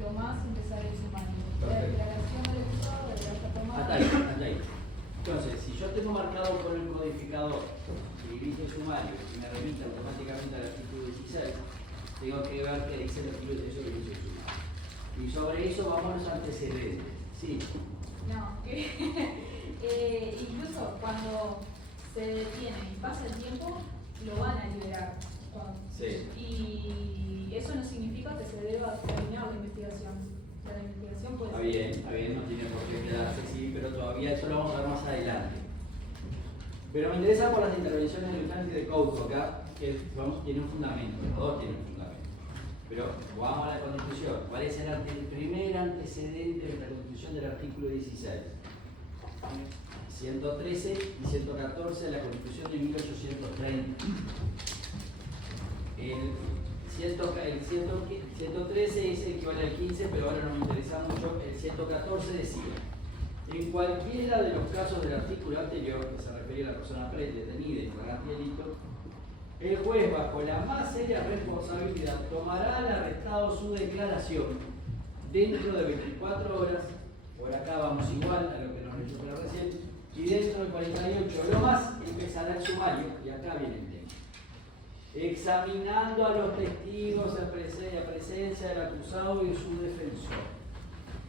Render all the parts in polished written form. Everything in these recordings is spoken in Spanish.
lo más empezar el sumario. La declaración del acusado deberá estar tomada. Hasta ahí. Entonces, si yo tengo marcado por el codificador que dirige el sumario y me remite automáticamente al artículo 16, tengo que ver qué dice el artículo 18 que dice el sumario. Y sobre eso vamos a los antecedentes. Sí. No, que incluso cuando se detiene y pasa el tiempo, lo van a liberar. Sí. Y eso no significa que se deba terminar la investigación. La investigación puede ser. Está bien, no tiene por qué quedarse así, pero todavía eso lo vamos a ver más adelante. Pero me interesa por las intervenciones de Lutanzi y de Couto acá, que tiene un fundamento, los dos tienen un fundamento. Pero vamos a la Constitución. ¿Cuál es el primer antecedente de la Constitución del artículo 16? 113 y 114 de la Constitución de 1830. El 113 es equivalente al 15, pero ahora no me interesa mucho. El 114 decía: en cualquiera de los casos del artículo anterior, que se refería a la persona detenida en flagrante delito, el juez, bajo la más seria responsabilidad, tomará al arrestado su declaración dentro de 24 horas, por acá vamos igual a lo que nos leyó recién, y dentro de 48 lo más empezará el sumario, y acá viene el tema. Examinando a los testigos a presencia del acusado y su defensor.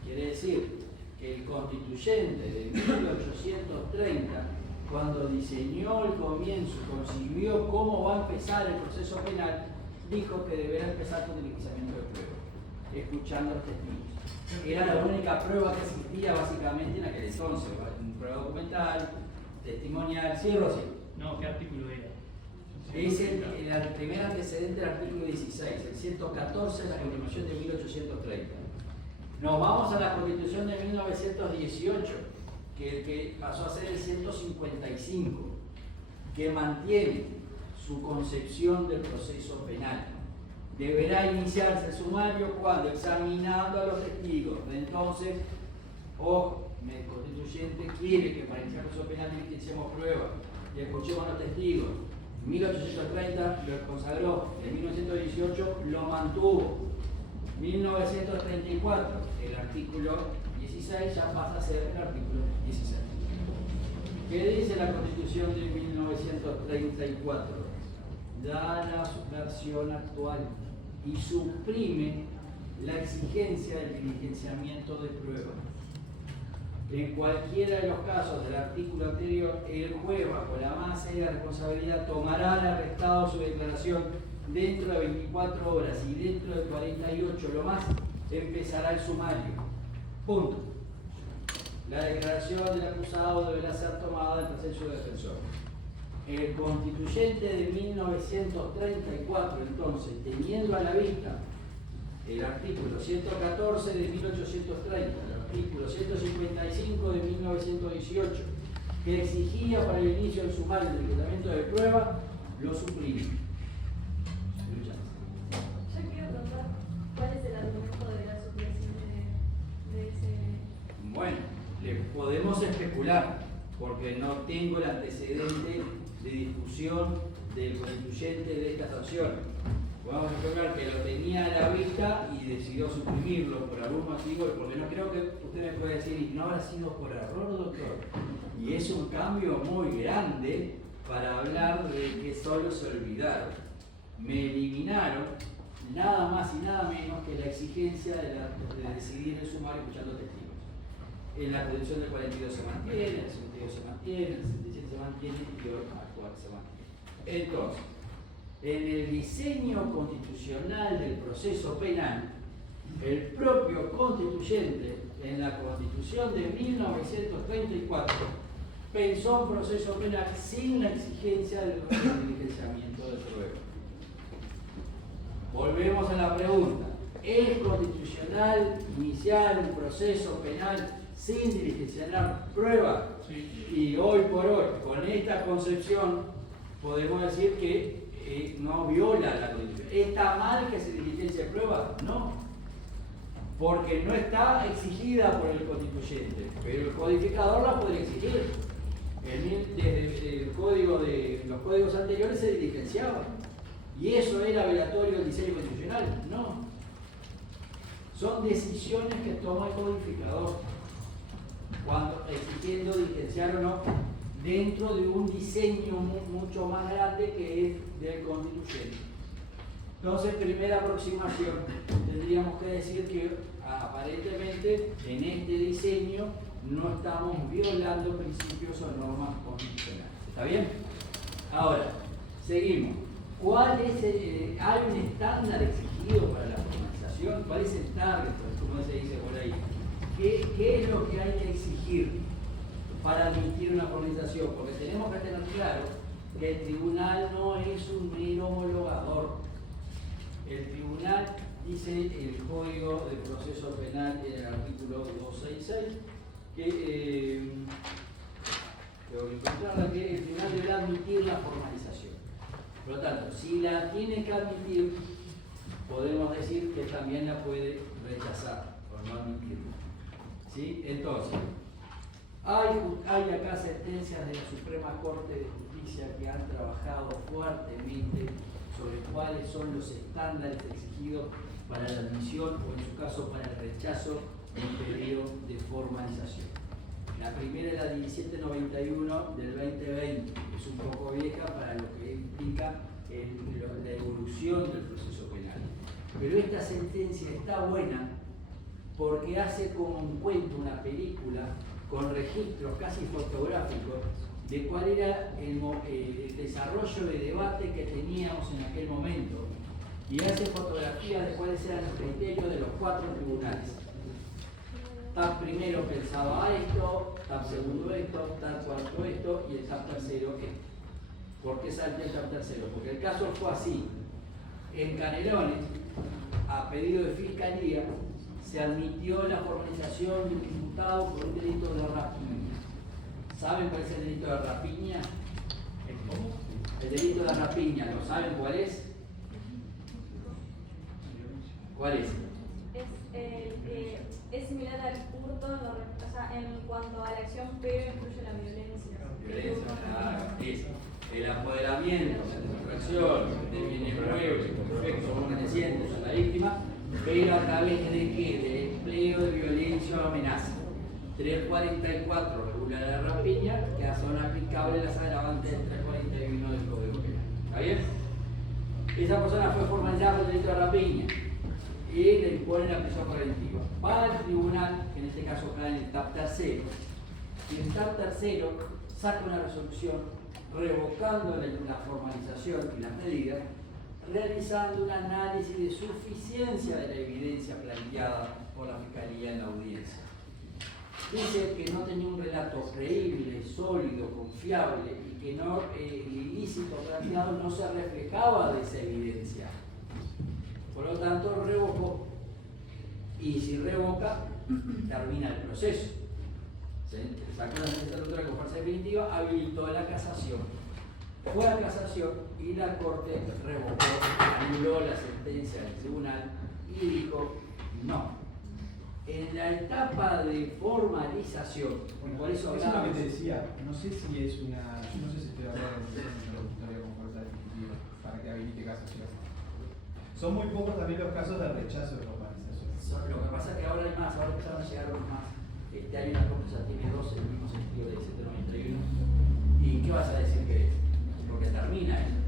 Quiere decir que el constituyente de 1830, cuando diseñó el comienzo, concibió cómo va a empezar el proceso penal, dijo que deberá empezar con el enjuiciamiento de prueba, escuchando a los testigos. Era la única prueba que existía básicamente en aquel entonces, prueba documental, testimonial. ¿Sí, Rosy? No, ¿qué artículo era? Es el primer antecedente del artículo 16, el 114 de la Constitución de 1830. Nos vamos a la Constitución de 1918, que pasó a ser el 155, que mantiene su concepción del proceso penal. Deberá iniciarse el sumario cuando, examinando a los testigos. Entonces, ojo, el constituyente quiere que para iniciar el proceso penal diligenciemos pruebas y escuchemos a los testigos. En 1830 lo consagró, en 1918 lo mantuvo. 1934, el artículo 16 ya pasa a ser el artículo 16. ¿Qué dice la Constitución de 1934? Da la versión actual y suprime la exigencia del diligenciamiento de pruebas. En cualquiera de los casos del artículo anterior, el juez, bajo la más seria responsabilidad, tomará al arrestado su declaración dentro de 24 horas y dentro de 48 lo más, empezará el sumario. Punto. La declaración del acusado deberá ser tomada en presencia del defensor. El constituyente de 1934, entonces, teniendo a la vista el artículo 114 de 1830, el artículo 155 de 1918, que exigía para el inicio del sumario el decretamiento de prueba, lo suprime. Yo quiero preguntar cuál es el argumento de la supresión de ese. Bueno, le podemos especular, porque no tengo el antecedente de discusión del constituyente de esta sanción. Vamos a especular que lo tenía a la vista y decidió suprimirlo por algún motivo, porque no creo que usted me pueda decir, no habrá sido por error, doctor. Y es un cambio muy grande para hablar de que solo se olvidaron. Me eliminaron nada más y nada menos que la exigencia de decidir el sumario escuchando testigos. En la Constitución del 42 se mantiene, en el 62 se mantiene, en el 67 se mantiene y hoy actual se mantiene. Entonces, en el diseño constitucional del proceso penal, el propio constituyente, en la Constitución de 1934, pensó un proceso penal sin la exigencia del diligenciamiento de prueba. Volvemos a la pregunta: ¿es constitucional iniciar un proceso penal sin diligenciar prueba? Sí. Y hoy por hoy, con esta concepción, podemos decir que no viola la Constitución. ¿Está mal que se diligencie prueba? No, porque no está exigida por el constituyente, pero el codificador la puede exigir. Desde los códigos anteriores se diligenciaba. ¿Y eso era violatorio del diseño constitucional? No. Son decisiones que toma el codificador cuando exigiendo diligenciar o no dentro de un diseño mucho más grande que es del constituyente. Entonces, primera aproximación, tendríamos que decir que aparentemente en este diseño no estamos violando principios o normas constitucionales. ¿Está bien? Ahora, seguimos. ¿Cuál es hay un estándar exigido para la formalización? ¿Cuál es el target, como se dice por ahí? ¿Qué es lo que hay que exigir para admitir una formalización? Porque tenemos que tener claro que el tribunal no es un mero homologador. El tribunal, dice el Código de Proceso Penal en el artículo 266, que tengo que encontrarla, que el tribunal deberá admitir la formalización. Por lo tanto, si la tiene que admitir, podemos decir que también la puede rechazar por no admitirla. ¿Sí? Entonces, hay acá sentencias de la Suprema Corte de Justicia que han trabajado fuertemente sobre cuáles son los estándares exigidos para la admisión o en su caso para el rechazo en pedido de formalización. La primera es la 1791 del 2020, que es un poco vieja para lo que implica la evolución del proceso penal. Pero esta sentencia está buena porque hace como un cuento, una película, con registros casi fotográficos de cuál era el desarrollo de debate que teníamos en aquel momento. Y hace fotografías de cuáles eran los criterios de los 4 tribunales. TAP primero pensaba esto, TAP segundo esto, TAP cuarto esto y el TAP tercero esto. ¿Por qué salté el TAP tercero? Porque el caso fue así. En Canelones, a pedido de fiscalía, se admitió la formalización de un imputado por un delito de rapiña. ¿Saben cuál es el delito de rapiña? El delito de rapiña, ¿lo saben cuál es? ¿Cuál es? Es similar al hurto, o sea, en cuanto a la acción, pero incluye la violencia. Violencia, claro, es el apoderamiento, la sustracción de bienes muebles, perfecto, pertenecientes a la víctima, pero a través de qué? Del empleo de violencia o amenaza. 344 regula la rapiña, que son aplicables las agravantes del 341 del Código Penal. ¿Está bien? Esa persona fue formalizada por el delito de rapiña y le imponen la prisión preventiva. Va al tribunal, que en este caso cae en el TAP tercero, y el TAP tercero saca una resolución revocando la formalización y las medidas, realizando un análisis de suficiencia de la evidencia planteada por la Fiscalía en la audiencia. Dice que no tenía un relato creíble, sólido, confiable y que el ilícito planteado no se reflejaba de esa evidencia. Por lo tanto, revocó. Y si revoca, termina el proceso. ¿Sí? Sacó la sentencia con fuerza definitiva, habilitó la casación. Fue a casación y la Corte revocó, anuló la sentencia del tribunal y dijo no. En la etapa de formalización, bueno, por eso es hablaba. lo que te decía, no sé si es una. Yo no sé si estoy hablando de una interlocutoria con fuerza definitiva para que habilite casación. Son muy pocos también los casos de rechazo de formalización. Lo que pasa es que ahora hay más, ahora empezaron a llegar más. Hay una Corte ya tiene 2 en el mismo sentido de 791. ¿Y qué vas a decir que es? Porque termina eso.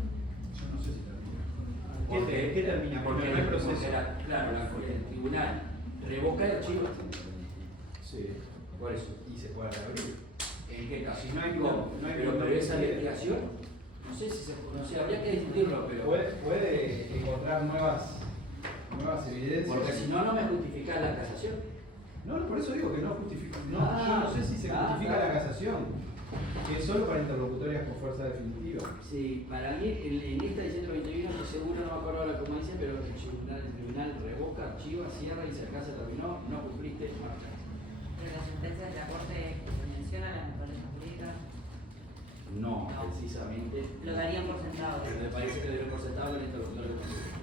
Yo no sé si termina. ¿Qué termina? Porque no hay proceso. Claro, el tribunal revoca el archivo. Sí. Por eso. Y se puede reabrir. ¿En qué caso? Si no hay pero esa investigación, no sé si se habría que discutirlo, pero. Puede encontrar nuevas evidencias. Porque si no, no me justifica la casación. No, por eso digo que no justifica. No, yo no sé si se justifica la casación, que es solo para interlocutorias con fuerza definitiva. Sí, para mí, en esta de 121, estoy seguro, no me acuerdo ahora cómo dice, pero el tribunal revoca, archiva, cierra y si acá se terminó, no cumpliste, marcha. Pero las sentencias de la Corte mencionan la naturaleza jurídica. No, precisamente. Lo darían por sentado. Me parece que debe por sentado el interlocutor de justicia.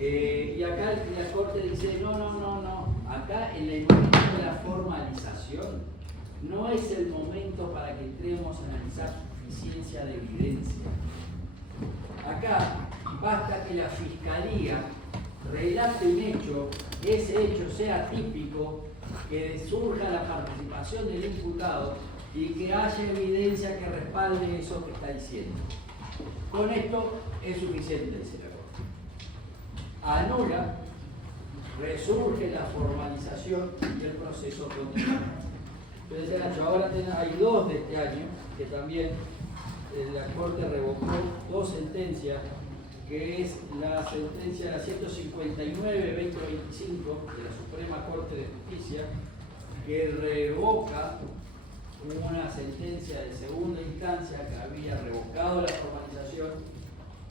Y acá la Corte dice, no. Acá en el momento de la formalización no es el momento para que entremos a analizar suficiencia de evidencia. Acá basta que la Fiscalía relate un hecho, que ese hecho sea típico, que surja la participación del imputado y que haya evidencia que respalde eso que está diciendo. Con esto es suficiente, dice la Corte. Anula, resurge la formalización del proceso continuo. Entonces, Nacho, ahora hay dos de este año que también la Corte revocó dos sentencias, que es la sentencia de la 159-2025 de la Suprema Corte de Justicia, que revoca una sentencia de segunda instancia que había revocado la formalización,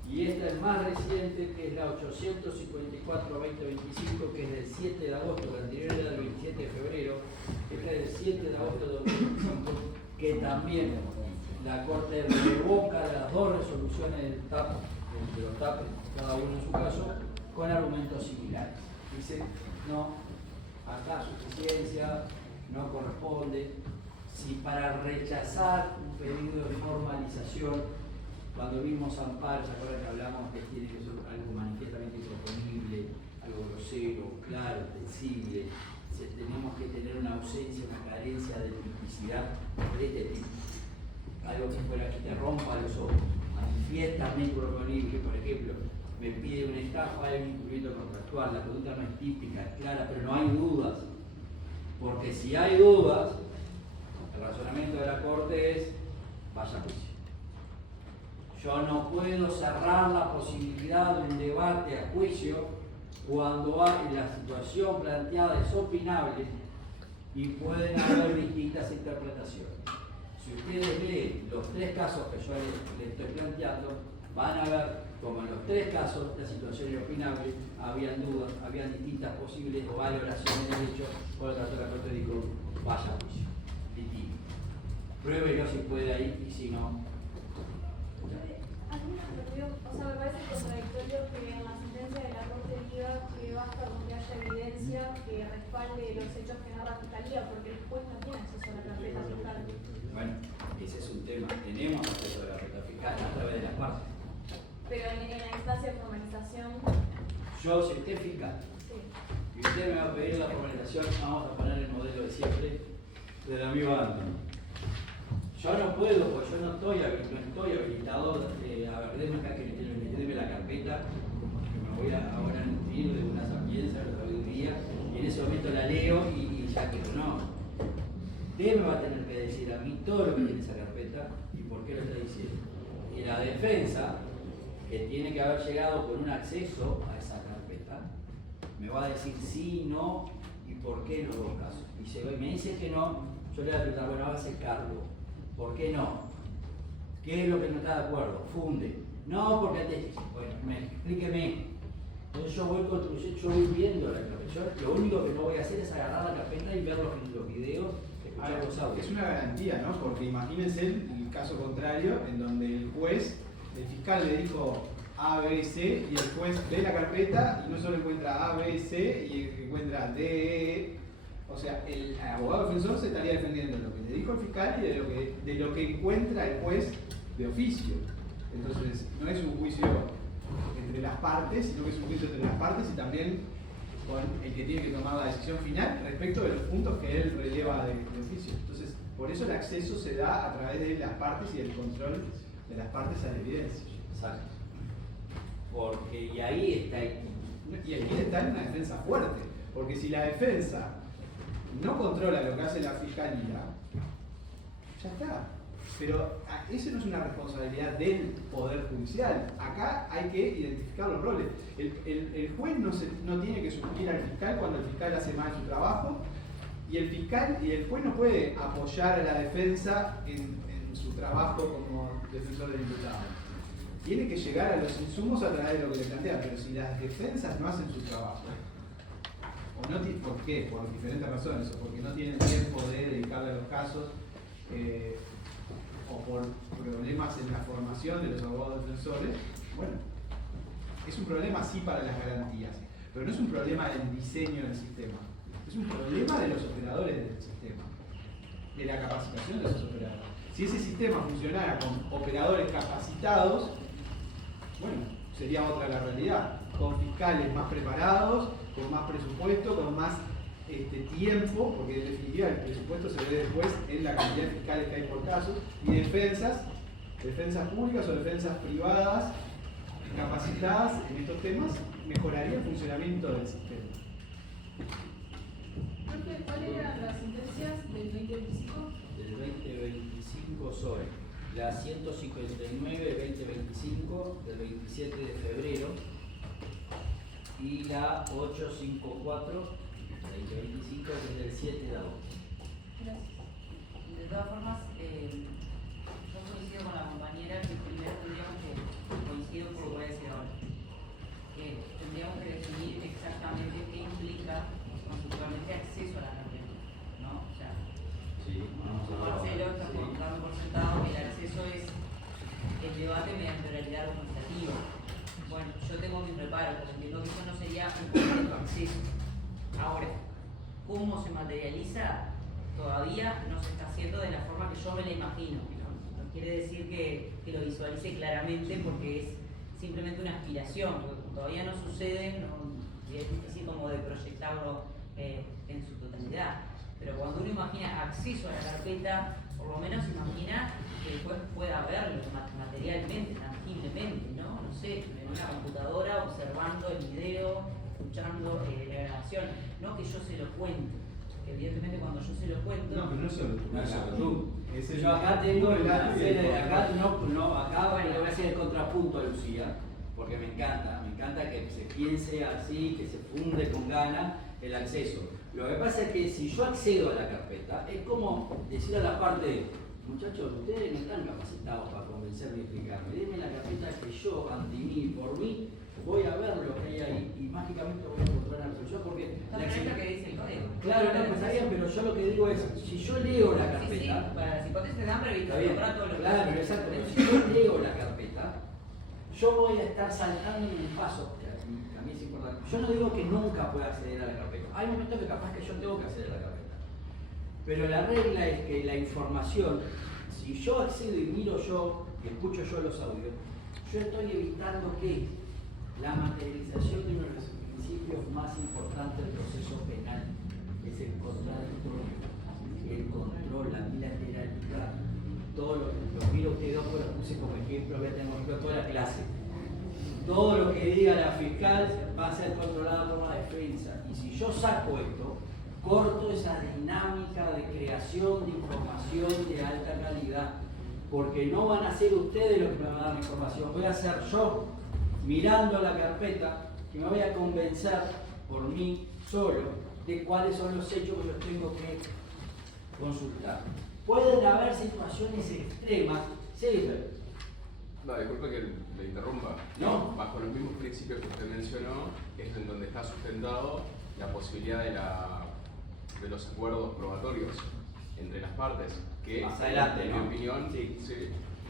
y esta es más reciente, que es la 854-2025, que es del 7 de agosto, la anterior era del 27 de febrero, esta es del 7 de agosto de 2025, que también la Corte revoca las dos resoluciones del TAP, de los TAP, cada uno en su caso, con argumentos similares. Dice, no, acá suficiencia, no corresponde. Si para rechazar un pedido de formalización, cuando vimos amparo, ¿se acuerdan que hablamos que tiene que ser algo manifiestamente improponible, algo grosero, claro, sensible? Tenemos que tener una ausencia, una carencia de tipicidad de este tipo. Algo que fuera que te rompa los ojos, manifiestamente improponible, por ejemplo, me pide una estafa de un incumplimiento contractual, la pregunta no es típica, es clara, pero no hay dudas, porque si hay dudas, el razonamiento de la Corte es, vaya a juicio. Yo no puedo cerrar la posibilidad de un debate a juicio cuando la situación planteada es opinable y pueden haber distintas interpretaciones. Si ustedes leen los tres casos que yo les estoy planteando, van a ver como en los tres casos la situación era opinable, habían dudas, habían distintas posibles valoraciones del hecho, por lo tanto la Corte dijo, vaya a juicio. Pruébelo si puede ahí y si no. A mí me parece contradictorio que en la sentencia de la Corte diga que basta con que haya evidencia que respalde los hechos que narra la Fiscalía, porque el juez no tiene acceso a la carpeta fiscal. Bueno, ese es un tema. Tenemos acceso a la carpeta fiscal a través de las partes. Pero en la instancia de formalización, Yo, si usted es fiscal, sí. y usted me va a pedir la formalización, vamos a poner el modelo de siempre del amigo Antonio. Yo no puedo, porque yo no estoy habilitado, a ver, déme acá que me la carpeta, que me voy a ahora nutrir de una sapiencia, de una sabiduría, y en ese momento la leo y ya quedo, no. Usted me va a tener que decir a mí todo lo que tiene esa carpeta y por qué lo está diciendo. Y la defensa, que tiene que haber llegado con un acceso a esa carpeta, me va a decir sí, no y por qué en los dos casos. Y si me dice que no, yo le voy a preguntar, bueno, hágase cargo. ¿Por qué no? ¿Qué es lo que no está de acuerdo? Funde. No, porque antes, bueno, explíqueme. Entonces yo voy construyendo, yo voy viendo la carpeta. Yo lo único que no voy a hacer es agarrar la carpeta y ver los videos, escuchar los audios. Es una garantía, ¿no? Porque imagínense el caso contrario, en donde el juez, el fiscal le dijo A, B, C, y el juez ve la carpeta y no solo encuentra A, B, C, y encuentra D, E. O sea, el abogado defensor se estaría defendiendo de lo que le dijo el fiscal y de lo que encuentra el juez de oficio. Entonces, no es un juicio entre las partes, sino que es un juicio entre las partes y también con el que tiene que tomar la decisión final respecto de los puntos que él releva de oficio. Entonces, por eso el acceso se da a través de las partes y el control de las partes a la evidencia. Exacto. Porque, y ahí está Y aquí está en una defensa fuerte, porque si la defensa no controla lo que hace la fiscalía, ya está. Pero eso no es una responsabilidad del Poder Judicial. Acá hay que identificar los roles. El juez no tiene que suplir al fiscal cuando el fiscal hace mal su trabajo, y el juez no puede apoyar a la defensa en su trabajo como defensor del imputado. Tiene que llegar a los insumos a través de lo que le plantea, pero si las defensas no hacen su trabajo, ¿por qué? Por diferentes razones, o porque no tienen tiempo de dedicarle a los casos, o por problemas en la formación de los abogados defensores, bueno, es un problema sí para las garantías, pero no es un problema del diseño del sistema, es un problema de los operadores del sistema, de la capacitación de esos operadores. Si ese sistema funcionara con operadores capacitados, bueno, sería otra la realidad. con fiscales más preparados, con más presupuesto, con más tiempo, porque en definitiva el presupuesto se ve después en la cantidad de fiscales que hay por caso, y defensas públicas o defensas privadas capacitadas en estos temas, mejoraría el funcionamiento del sistema. Profe, ¿cuáles eran las sentencias del 2025? Del 2025 son la 159-2025 del 27 de febrero y la 854 2025 desde el 7 de agosto. Gracias. De todas formas, yo coincido con la compañera que primero tendríamos que, coincido con lo que voy a decir ahora, que tendríamos que definir exactamente qué implica conceptualmente acceso a la carpeta, ¿no? O sea, Sí, vamos a Marcelo está dando por sentado que el acceso es el debate mediante realidad argumentativa. Bueno, yo tengo mi reparo, porque entiendo que eso no sería un completo acceso. Ahora, ¿cómo se materializa? Todavía no se está haciendo de la forma que yo me la imagino. No quiere decir que lo visualice claramente porque es simplemente una aspiración, porque todavía no sucede, y es difícil como de proyectarlo en su totalidad. Pero cuando uno imagina acceso a la carpeta, por lo menos imagina que después pueda verlo materialmente, tangiblemente, ¿no? No sé, en una computadora observando el video, escuchando la grabación, no que yo se lo cuente. Evidentemente cuando yo se lo cuento. No, pero no solo tú. No, solo tú. Es Yo acá tengo una serie de, acá Bueno. le voy a hacer el contrapunto a Lucía, porque me encanta que se piense así, que se funde con ganas el acceso. Lo que pasa es que si yo accedo a la carpeta, es como decir a la parte, muchachos, ustedes no están capacitados para convencerme y explicarme. Denme la carpeta que yo, ante mí, por mí, voy a ver lo que hay ahí y mágicamente voy a encontrar una resolución porque No, pero es lo que dice el código. claro, no, pues está bien, pero yo lo que digo es, si yo leo la Sí, carpeta, sí, para las hipótesis dan previsto está bien, todos los claro, casos. exacto, pero si yo leo la carpeta, yo voy a estar saltando en un paso, que a mí es importante. Yo no digo que nunca pueda acceder a la carpeta, hay momentos que capaz que yo tengo que acceder a la carpeta, pero la regla es que la información, si yo accedo y miro yo, y escucho yo los audios, yo estoy evitando que la materialización de uno de los principios más importantes del proceso penal es el contradictorio, el control, la bilateralidad. Todo lo miro ustedes dos, pues lo puse como ejemplo, voy a tener ejemplo toda la clase. Todo lo que diga la fiscal va a ser controlado por la defensa. Y si yo saco esto, corto esa dinámica de creación de información de alta calidad. Porque no van a ser ustedes los que me van a dar la información, voy a ser yo, mirando la carpeta, que me voy a convencer por mí solo de cuáles son los hechos que yo tengo que consultar. Pueden haber situaciones extremas, sí, No, disculpe que le interrumpa. No. Bajo los mismos principios que usted mencionó, es en donde está sustentado la posibilidad de los acuerdos probatorios entre las partes, que más adelante, en ¿no? mi opinión, Sí.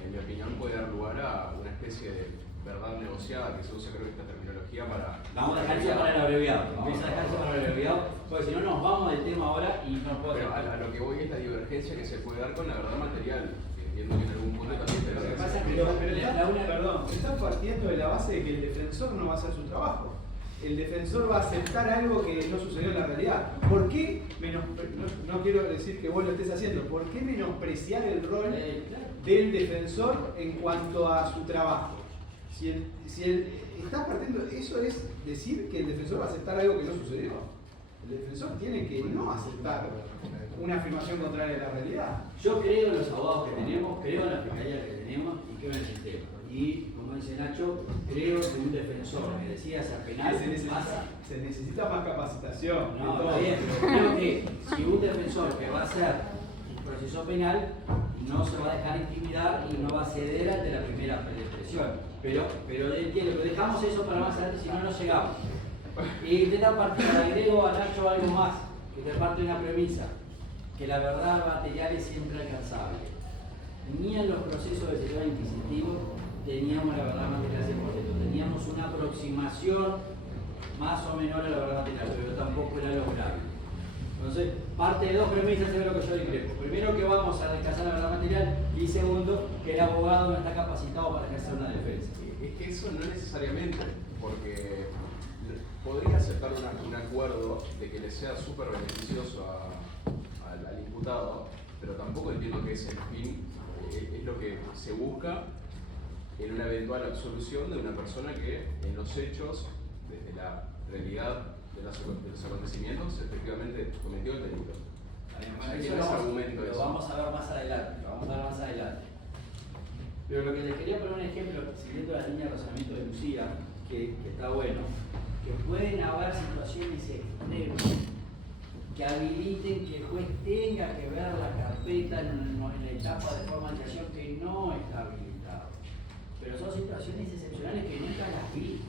en mi opinión puede dar lugar a una especie de verdad negociada, que se usa creo que esta terminología para... Vamos a dejar eso para el abreviado, vamos a dejar eso para el abreviado, porque si no nos vamos del tema ahora y no puedo Pero hacer. a lo que voy es la divergencia que se puede dar con la verdad material. Entiendo que en algún punto también Lo que pero pasa es que Perdón, están partiendo de la base de que el defensor no va a hacer su trabajo. El defensor va a aceptar algo que no sucedió en la realidad. ¿Por qué no quiero decir que vos lo estés haciendo, ¿por qué menospreciar el rol Claro. del defensor en cuanto a su trabajo? Estás partiendo, eso es decir que el defensor va a aceptar algo que no sucedió. El defensor tiene que no aceptar una afirmación contraria a la realidad. Yo creo en los abogados que tenemos, creo en la fiscalía que tenemos y creo en el sistema. Y como dice Nacho, creo que un defensor que decida ser penal Se necesita más capacitación. No, de todo. está bien, pero creo que si un defensor que va a hacer un proceso penal no se va a dejar intimidar y no va a ceder ante la primera expresión. Pero entiendo, pero dejamos eso para más adelante, si no, no llegamos. Y de esta parte le agrego a Nacho algo más, que te parte de una premisa, que la verdad material es siempre alcanzable. Ni en los procesos de sistema inquisitivo teníamos la verdad material 100%, teníamos una aproximación más o menor a la verdad material, pero tampoco era lograble. Entonces, parte de dos premisas es lo que yo discrepo. Primero, que vamos a descansar la verdad material, y segundo, que el abogado no está capacitado para ejercer una defensa. Es que eso no necesariamente, porque podría aceptar un acuerdo de que le sea súper beneficioso al imputado, pero tampoco entiendo que ese fin es lo que se busca en una eventual absolución de una persona que en los hechos, desde la realidad de los acontecimientos, efectivamente cometió el delito. Además, ¿Quién eso es lo argumento lo eso? vamos a ver más adelante, Pero lo que les quería poner un ejemplo, siguiendo la línea de razonamiento de Lucía, que está bueno, que pueden haber situaciones extremas que habiliten que el juez tenga que ver la carpeta en la etapa de formalización que no está habilitado. Pero son situaciones excepcionales que nunca las vi.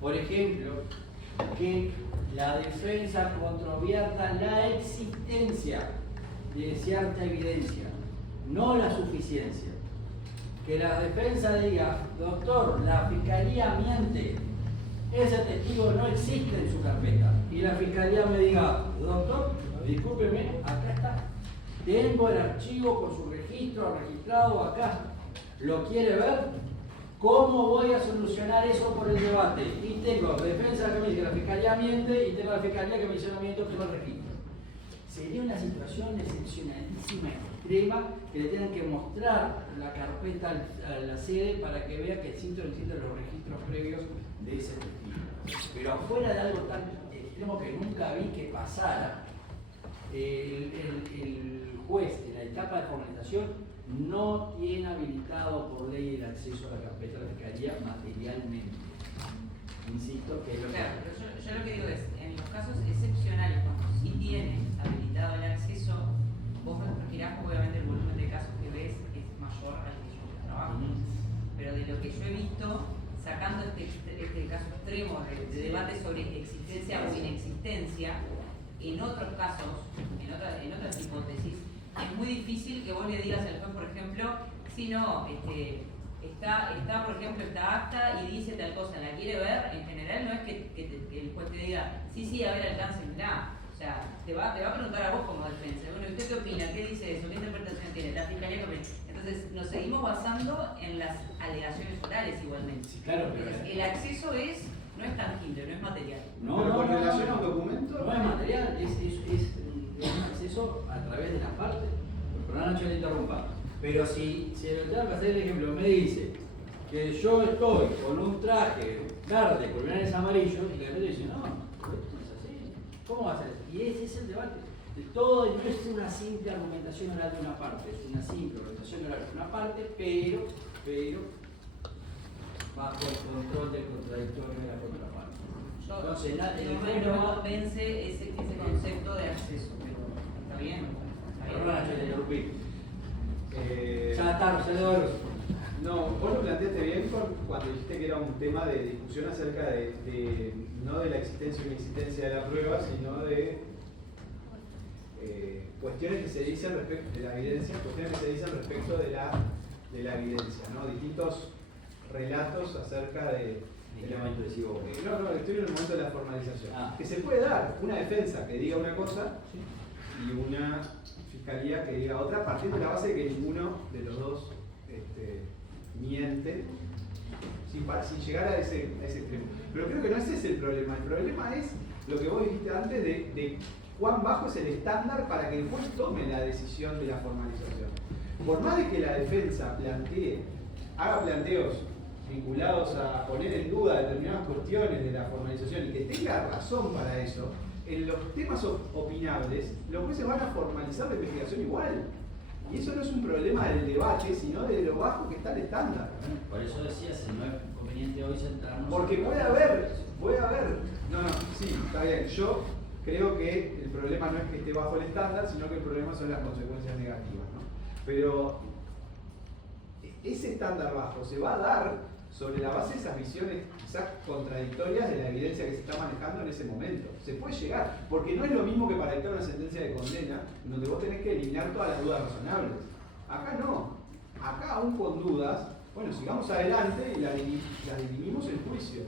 Por ejemplo, que la defensa controvierta la existencia de cierta evidencia, no la suficiencia. Que la defensa diga, doctor, la fiscalía miente, ese testigo no existe en su carpeta. Y la fiscalía me diga, doctor, discúlpeme, acá está. Tengo el archivo con su registro registrado acá. ¿Lo quiere ver? ¿Cómo voy a solucionar eso por el debate? Y tengo defensa que me dice que la fiscalía miente y tengo la fiscalía que me dice no miento, tengo el registro. Sería una situación excepcionalísima, extrema, que le tengan que mostrar la carpeta a la sede para que vea que existen los registros previos de ese testigo. Pero afuera de algo tan extremo que nunca vi que pasara, el juez en la etapa de formalización no tiene habilitado por ley el acceso a la carpeta de la fiscalía materialmente. Insisto que es lo que... Claro, pero yo lo que digo es, en los casos excepcionales, cuando sí tiene habilitado el acceso, vos girás obviamente el volumen de casos que ves es mayor al que yo trabajo. Pero de lo que yo he visto, sacando este caso extremo de debate sobre existencia o inexistencia, en otros casos, en otras hipótesis, es muy difícil que vos le digas al juez, por ejemplo, si no, está, por ejemplo, esta acta y dice tal cosa, ¿la quiere ver? En general no es que el juez te diga, sí, a ver, alcáncenla. O sea, te va a preguntar a vos como defensa. Bueno, ¿usted qué opina? ¿Qué dice eso? ¿Qué interpretación tiene? La fiscalía que opina. Entonces, nos seguimos basando en las alegaciones orales igualmente. Sí, claro, pero... Entonces, el acceso no es tangible, no es material. Pero con relación a un documento. No es material, es un acceso a través de las partes. Pero no le interrumpa. Pero si el tengo que hacer el ejemplo, me dice que yo estoy con un traje verde con lunares amarillos y la gente dice, no, esto no es así. ¿Cómo va a ser eso? Y ese es el debate. Todo no es una simple argumentación oral de una parte, es una simple argumentación oral de una parte, pero bajo el control del contradictorio de la contraparte. Entonces, no me convence ese concepto de acceso, pero está bien. Perdona, yo te interrumpí. Ya está, No, vos lo planteaste bien cuando dijiste que era un tema de discusión acerca de no de la existencia o inexistencia de la prueba, sino de cuestiones que se dicen respecto de la evidencia, cuestiones que se dicen respecto de la evidencia, ¿no? Distintos relatos acerca de... ¿En qué momento decís vos? No, estoy en el momento de la formalización. Que se puede dar una defensa que diga una cosa y una fiscalía que diga otra, partiendo de la base de que ninguno de los dos miente, sin llegar a ese extremo. Pero creo que no ese es el problema. El problema es lo que vos dijiste antes de cuán bajo es el estándar para que el juez tome la decisión de la formalización. Por más de que la defensa haga planteos vinculados a poner en duda determinadas cuestiones de la formalización y que tenga razón para eso, en los temas opinables, los jueces van a formalizar la investigación igual. Y eso no es un problema del debate, sino de lo bajo que está el estándar. Por eso decías, no es conveniente hoy centrarnos... Porque puede haber. No, sí, está bien. Yo creo que el problema no es que esté bajo el estándar, sino que el problema son las consecuencias negativas, ¿no? Pero ese estándar bajo se va a dar sobre la base de esas visiones quizás contradictorias de la evidencia que se está manejando en ese momento. Se puede llegar, porque no es lo mismo que para dictar una sentencia de condena, donde vos tenés que eliminar todas las dudas razonables. Acá no. Acá aún con dudas, bueno, sigamos adelante y las dirimimos en juicio.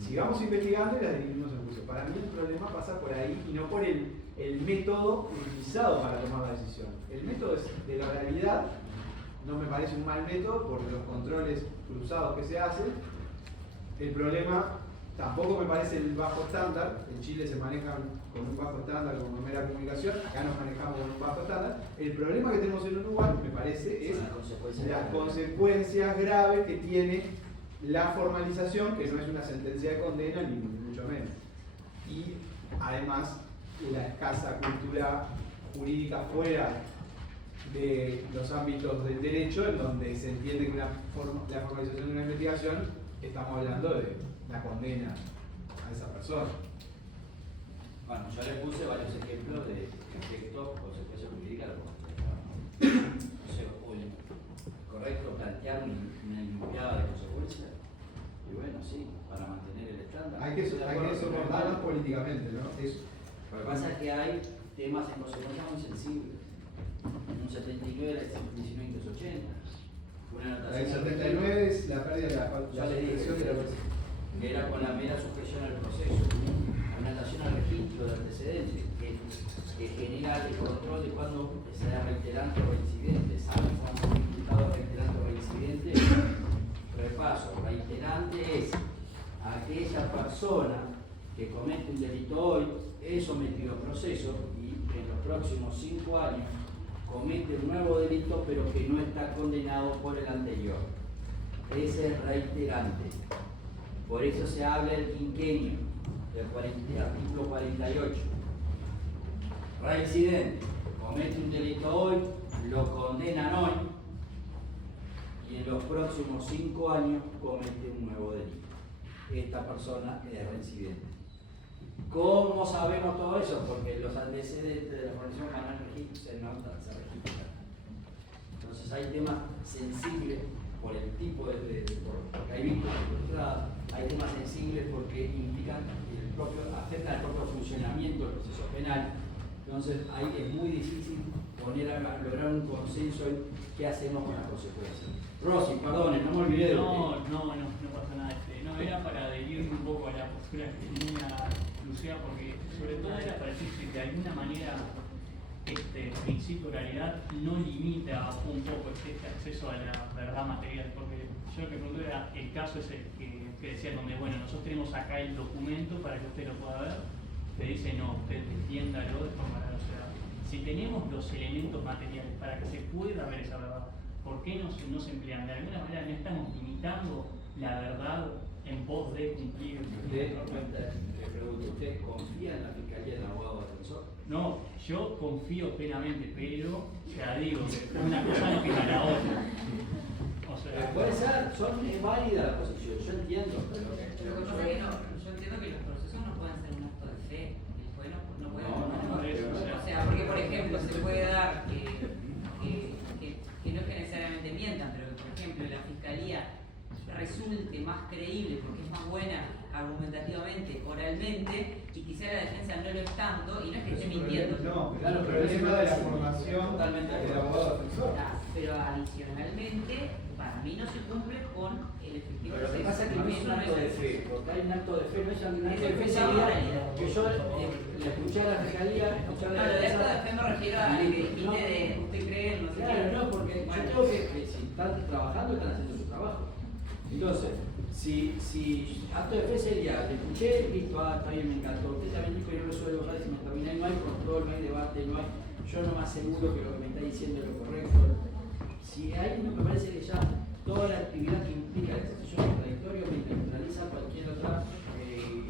Sigamos investigando y las dirimimos en juicio. Para mí el problema pasa por ahí y no por el método utilizado para tomar la decisión. El método de la realidad no me parece un mal método por los controles cruzados que se hacen. El problema Tampoco me parece el bajo estándar. En Chile se manejan con un bajo estándar como mera comunicación, acá nos manejamos con un bajo estándar. El problema que tenemos en Uruguay, me parece, es las consecuencias graves que tiene la formalización, que no es una sentencia de condena ni mucho menos. Y además la escasa cultura jurídica fuera de los ámbitos del derecho, en donde se entiende que la formalización de una investigación, estamos hablando de la condena a esa persona. Bueno, yo le puse varios ejemplos de efectos, consecuencias jurídicas de la constitución. O sea, correcto plantear una limpiada de consecuencias. Y bueno, sí, para mantener el estándar. Hay que soportarlas políticamente, ¿no? Eso. Lo que pasa es que hay temas en consecuencia muy sensibles. En un 79 era el 1980. La del 79 es la pérdida de Ya le dije supresión de la que era con la mera sujeción al proceso, una relación al registro de antecedentes, que genera el control de cuando sea reiterante o reincidente. ¿Saben cuándo es imputado reiterante o reincidente? Repaso, reiterante es aquella persona que comete un delito hoy, es sometido a proceso y en los próximos 5 años comete un nuevo delito pero que no está condenado por el anterior. Ese es reiterante. Por eso se habla del quinquenio, del artículo 48. Reincidente, comete un delito hoy, lo condenan hoy y en los próximos 5 años comete un nuevo delito. Esta persona es reincidente. ¿Cómo sabemos todo eso? Porque los antecedentes de la formación van al registro, se notan, se registran. Entonces hay temas sensibles por el tipo porque hay vínculos frustrados, hay temas sensibles porque implican afectan el propio funcionamiento del proceso penal. Entonces ahí es muy difícil lograr un consenso en qué hacemos con las consecuencias. Rosy, perdone, no me olvidé de usted. No pasa nada. No, era para adherirme un poco a la postura que tenía Lucía, porque sobre todo era para decir que de alguna manera este principio de oralidad no limita un poco este acceso a la verdad material, porque yo lo que pregunto era el caso es el que decía donde, bueno, nosotros tenemos acá el documento para que usted lo pueda ver, te dice no, usted entiéndalo de forma oral. O sea, si tenemos los elementos materiales para que se pueda ver esa verdad, ¿por qué no se emplean? De alguna manera no estamos limitando la verdad en pos de cumplir. Le pregunto, ¿usted confía en la Fiscalía del abogado defensor? No, yo confío plenamente, pero ya digo que una cosa no quita la otra. O sea, Puede ser, es válida la posición, yo entiendo. Lo que pasa es que yo entiendo que los procesos no pueden ser un acto de fe. El juez no puede. O sea, porque por ejemplo se puede dar que no es que necesariamente mientan, pero que por ejemplo la fiscalía resulte más creíble porque es más buena argumentativamente, oralmente, y quizá la defensa no lo es tanto, y no es que esté mintiendo. No, claro, pero el problema de la formación Totalmente del abogado defensor. Pero adicionalmente, para mí no se cumple con el efectivo. Pero lo que pasa es que no es un acto de fe, porque hay un acto de fe, no es un acto de fe Es sería realidad. que yo le escuché a la Fiscalía, escuché a la Claro, de acto de defensa. fe me refiero a que dijiste de usted cree, no sé Claro, qué. no, porque Bueno. yo tengo que si están trabajando, están haciendo su trabajo. Entonces, si acto de fe sería, te escuché, listo, está bien, me encantó, usted también dijo y no resuelvo nada, si me termina, no hay control, no hay debate, yo no me aseguro que lo que me está diciendo es lo correcto. Si hay, no me parece que ya toda la actividad que implica el ejercicio contradictorio me neutraliza cualquier otra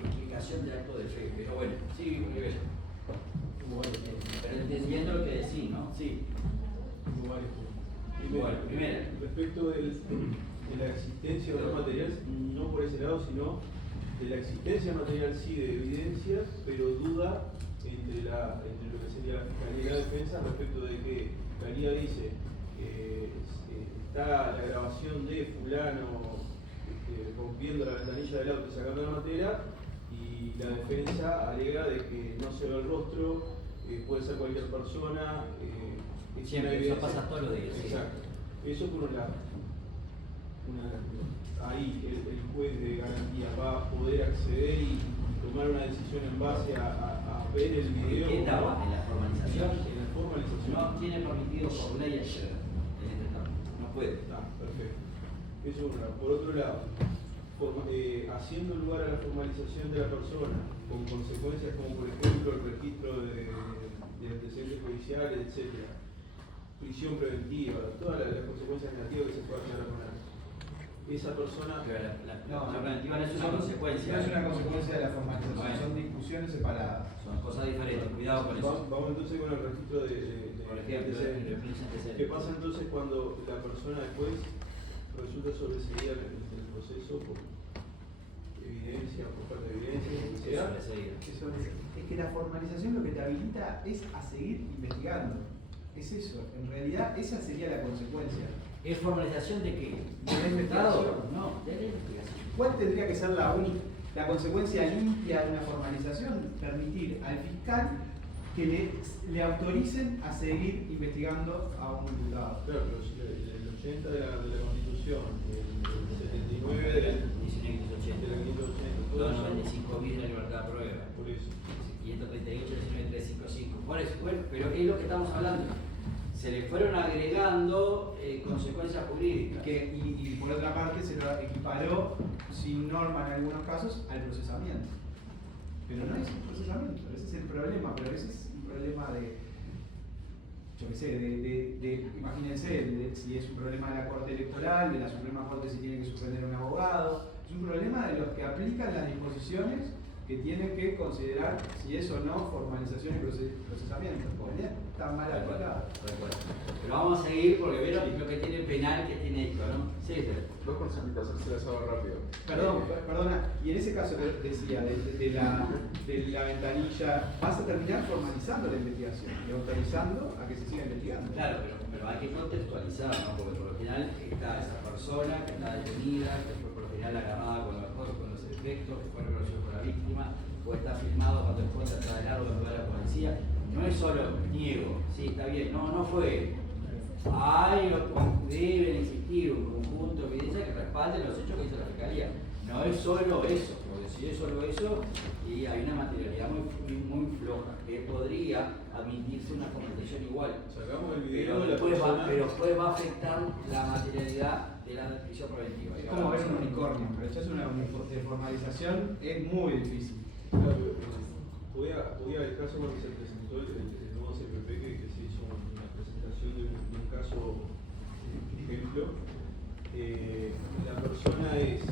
explicación de acto de fe. Pero bueno, sí, Oliver. Pero entendiendo lo que decís, ¿no? Sí. Igual, primera. Respecto de la existencia de la material, no por ese lado, sino de la existencia material sí de evidencias, pero duda entre lo que sería la Fiscalía y la Defensa respecto de que la Fiscalía dice está la grabación de fulano rompiendo la ventanilla del auto y sacando la matera, y la defensa alega de que no se ve el rostro, puede ser cualquier persona. Siempre, eso pasa todos los días. Exacto. Eso por un lado. Ahí el juez de garantía va a poder acceder y tomar una decisión en base a ver el video. ¿Qué etapa? ¿En la formalización? En la formalización. No tiene permitido por ley acceder en esta etapa. No puede. Está, perfecto. Eso es una. Por otro lado, haciendo lugar a la formalización de la persona, con consecuencias como por ejemplo el registro de antecedentes judiciales, etc., prisión preventiva, todas las consecuencias negativas que se puedan llegar a poner. Esa persona... La preventiva no es una consecuencia. No es una consecuencia de la formalización, Bueno. son discusiones separadas. Son cosas diferentes, cuidado con eso. Vamos entonces con el registro de Por ejemplo, antecedentes. ¿Qué pasa entonces cuando la persona después resulta sobreseída en el proceso por evidencia, por falta de evidencia, lo que sea? Es que la formalización lo que te habilita es a seguir investigando. Es eso, en realidad esa sería la consecuencia. ¿Es formalización de qué? ¿De la investigación? No, de la investigación. ¿Cuál tendría que ser la consecuencia limpia de una formalización? Permitir al fiscal que le autoricen a seguir investigando a un imputado. Claro, pero el 80 de la Constitución, el 79 de la 1980. todo Los eso, 95.000 de la libertad de prueba. por eso. 538, 19355. Por eso, bueno, pero es lo que estamos hablando. Se le fueron agregando consecuencias jurídicas. Y por otra parte se lo equiparó, sin norma en algunos casos, al procesamiento. Pero no es un procesamiento, ese es el problema, pero ese es un problema de, yo qué sé, imagínense, si es un problema de la Corte Electoral, de la Suprema Corte si tiene que suspender un abogado, es un problema de los que aplican las disposiciones que tienen que considerar si es o no formalización y procesamiento, porque está mal aplicado. Pero vamos a seguir porque vieron lo que tiene el penal que tiene esto, ¿no? Sí, Dos consultas, hacerse la rápido. Perdona, y en ese caso que decía, de la ventanilla, vas a terminar formalizando la investigación y autorizando a que se siga investigando. Claro, pero hay que contextualizar, ¿no? Porque por lo general está esa persona que está detenida, que fue por lo general agarrada con los efectos, que fue reconocido por la víctima, o está filmado cuando después se trasladaron los lugares de la policía. No es solo niego, sí, está bien, no fue. Deben existir un conjunto de evidencia que respalde los hechos que hizo la Fiscalía. No es solo eso, porque si es solo eso, y hay una materialidad muy floja, que podría admitirse una competición igual. Sacamos el video Pero de la después persona. después va a afectar la materialidad de la prisión preventiva. Es como ver un unicornio, pero echas una formalización es muy difícil. Voy al caso cuando se presentó el nuevo CPP, que se hizo una presentación de un caso, ejemplo. La persona es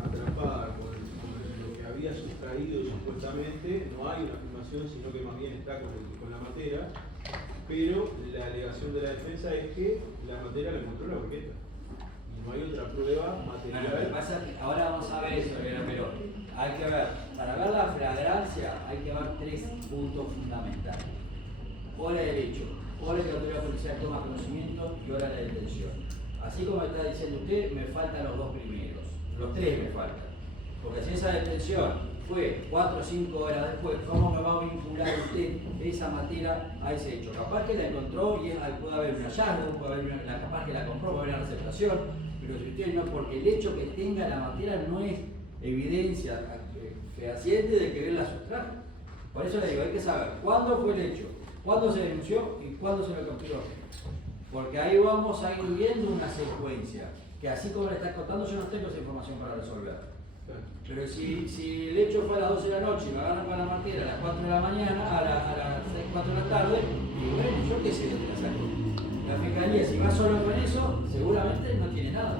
atrapada con lo que había sustraído supuestamente, no hay una afirmación, sino que más bien está con la matera, pero la alegación de la defensa es que la matera la encontró en la banqueta. No hay otra prueba material. Bueno, lo que pasa es que ahora vamos a ver eso, pero hay que ver, para ver la flagrancia hay que ver 3 puntos fundamentales. Hora del hecho, hora que la autoridad policial toma conocimiento y hora de la detención. Así como está diciendo usted, me faltan los 2 primeros, los 3 me faltan. Porque si esa detención fue 4 o 5 horas después, ¿cómo me va a vincular usted esa materia a ese hecho? Capaz que la encontró y puede haber un hallazgo, capaz que la compró, puede haber una receptación, pero si usted no, porque el hecho que tenga la materia no es evidencia fehaciente de que él la sustrajo. Por eso le digo, hay que saber cuándo fue el hecho, cuándo se denunció y cuándo se lo capturó. Porque ahí vamos a ir viendo una secuencia, que así como le está contando, yo no tengo esa información para resolver. Pero si el hecho fue a las 12 de la noche y me agarran con la martera a las 4 de la mañana, a las 6, 4 de la tarde, y bueno, yo qué sé de la saco. La Fiscalía, si va solo con eso, seguramente no tiene nada.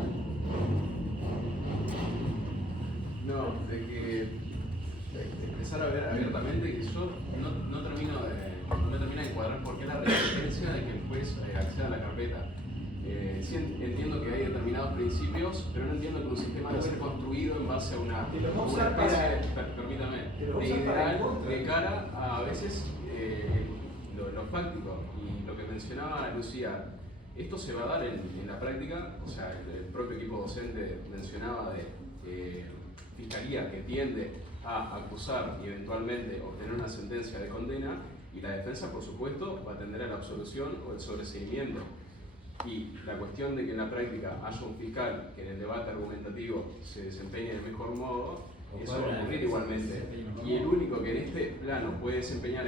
No, de empezar a ver abiertamente que yo no me termina de encuadrar por qué la resistencia de que el juez acceda a la carpeta. Sí entiendo que hay determinados principios, pero no entiendo que un sistema debe ser construido en base a una especie, permítame, de ideal de cara a veces lo fáctico. Y lo que mencionaba Lucía, esto se va a dar en la práctica, o sea, el propio equipo docente mencionaba de fiscalía que tiende a acusar y eventualmente obtener una sentencia de condena, y la defensa, por supuesto, va a tender a la absolución o el sobreseimiento. Y la cuestión de que en la práctica haya un fiscal que en el debate argumentativo se desempeñe del mejor modo, eso va a ocurrir igualmente. Y el único que en este plano puede desempeñar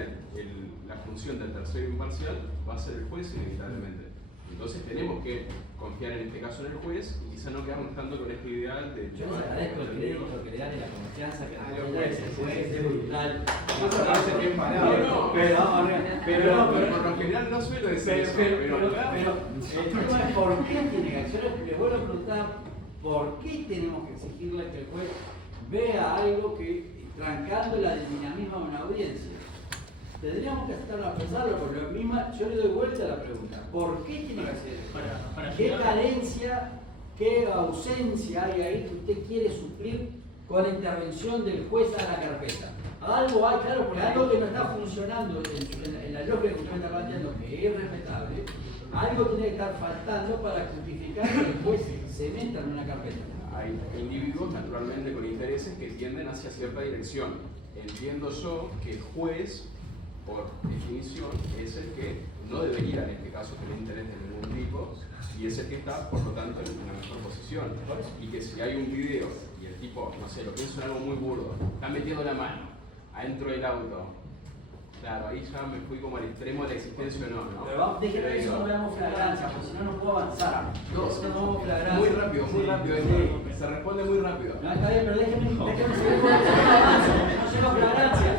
la función del tercero imparcial va a ser el juez inevitablemente. Entonces tenemos que confiar en este caso en el juez y quizá no quedarnos tanto con este ideal de Yo les agradezco el crédito que le dan y la confianza que A nos los brindan, jueces, el juez sí. es brutal. Vos hablaste bien parado. No, Pero vamos a ver, por lo general no suelo decir eso, pero acá- el tema es por qué tiene que hacer. Les vuelvo a preguntar por qué tenemos que exigirle que el juez vea algo que trancando la dinamismo de una audiencia. Tendríamos que sentarnos a pensarlo, porque lo mismo, yo le doy vuelta a la pregunta. ¿Por qué tiene que hacer eso? Para ¿Qué llegar- carencia, qué ausencia hay ahí que usted quiere suplir con la intervención del juez a la carpeta? Algo hay, claro, porque algo que no está funcionando en la lógica que usted está planteando, que es respetable, algo tiene que estar faltando para justificar que el juez se meta en una carpeta. hay individuos naturalmente con intereses que tienden hacia cierta dirección. Entiendo yo que el juez, por definición, es el que no debería en este caso tener interés de ningún tipo y es el que está, por lo tanto, en una mejor posición. Y que si hay un video y el tipo, no sé, lo pienso en algo muy burdo, está metiendo la mano adentro del auto, claro, ahí ya me fui como al extremo de la existencia o no, ¿no? Pero vamos, déjeme Pero eso, no digo, veamos flagrancia, porque si no, no puedo avanzar. no, Eso no vamos flagrancia. muy rápido, Sí. se responde muy rápido. No, está bien, pero déjeme seguir con el avance, no llego a flagrancia.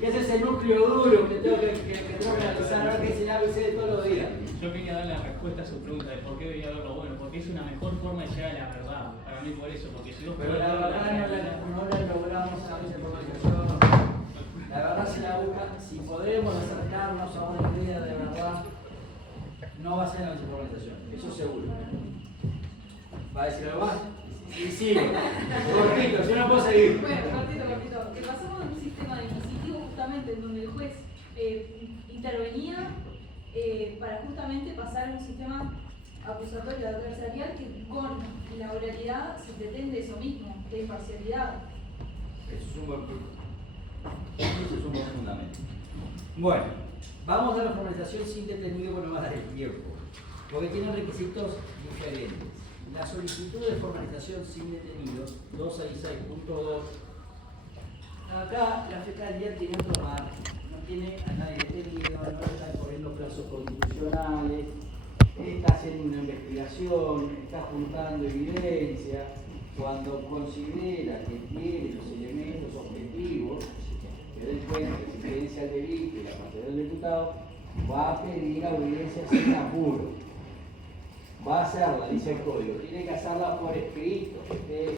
Que ese es el núcleo duro que tengo que analizar, a ver qué será que sé de todos los días. Yo quería dar la respuesta a su pregunta de por qué debería verlo bueno, porque es una mejor forma de llegar a la verdad. Para mí por eso, porque si vos Pero la verdad no la logramos a veces por la situación. La verdad se la busca, si podemos acercarnos a una idea de verdad, no va a ser la desinformación, eso seguro. ¿Va a decir algo más? Sí, sí, cortito, yo no puedo seguir. Bueno, cortito. Que pasamos de un sistema inquisitivo justamente en donde el juez intervenía para justamente pasar a un sistema acusatorio adversarial que con la oralidad se pretende eso mismo, la imparcialidad. Eso es un buen punto. Eso es un buen fundamento. Bueno, vamos a la formalización sin detenido porque no va a dar el tiempo, porque tiene requisitos diferentes. La solicitud de formalización sin detenido, 266.2. Acá la Fiscalía tiene otro margen, no tiene a nadie detenido, no le están corriendo plazos constitucionales, está haciendo una investigación, está juntando evidencia. Cuando considera que tiene los elementos objetivos que den cuenta de la existencia del delito y la parte del diputado, va a pedir audiencia sin apuro. Va a hacerla, dice el código, tiene que hacerla por escrito, que esté